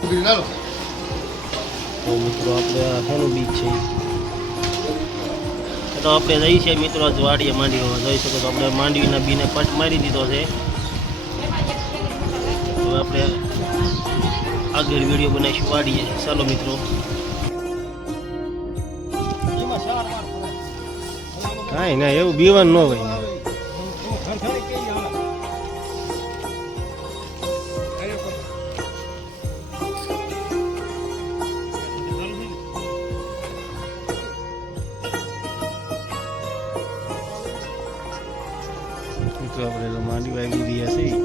તો મિત્રો આપણે આ શેનું બીજ છે તો આપણે જઈ છે મિત્રો વાડીએ માંડવીમાં જોઈ શકો તો આપણે માંડવીના બીને પટ મારી દીધો છે. તો આપણે આગળ વિડીયો બનાવીશું વાડીએ. ચાલો મિત્રો. કાંઈ ના એવું બીવાનું ન હોય. મિત્રો આપણે તો માંડી વાગી રહ્યા છીએ.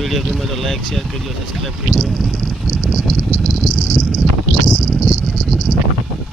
વિડીયો ગમે તો લાઈક શેર કરજો, સબસ્ક્રાઈબ કરજો.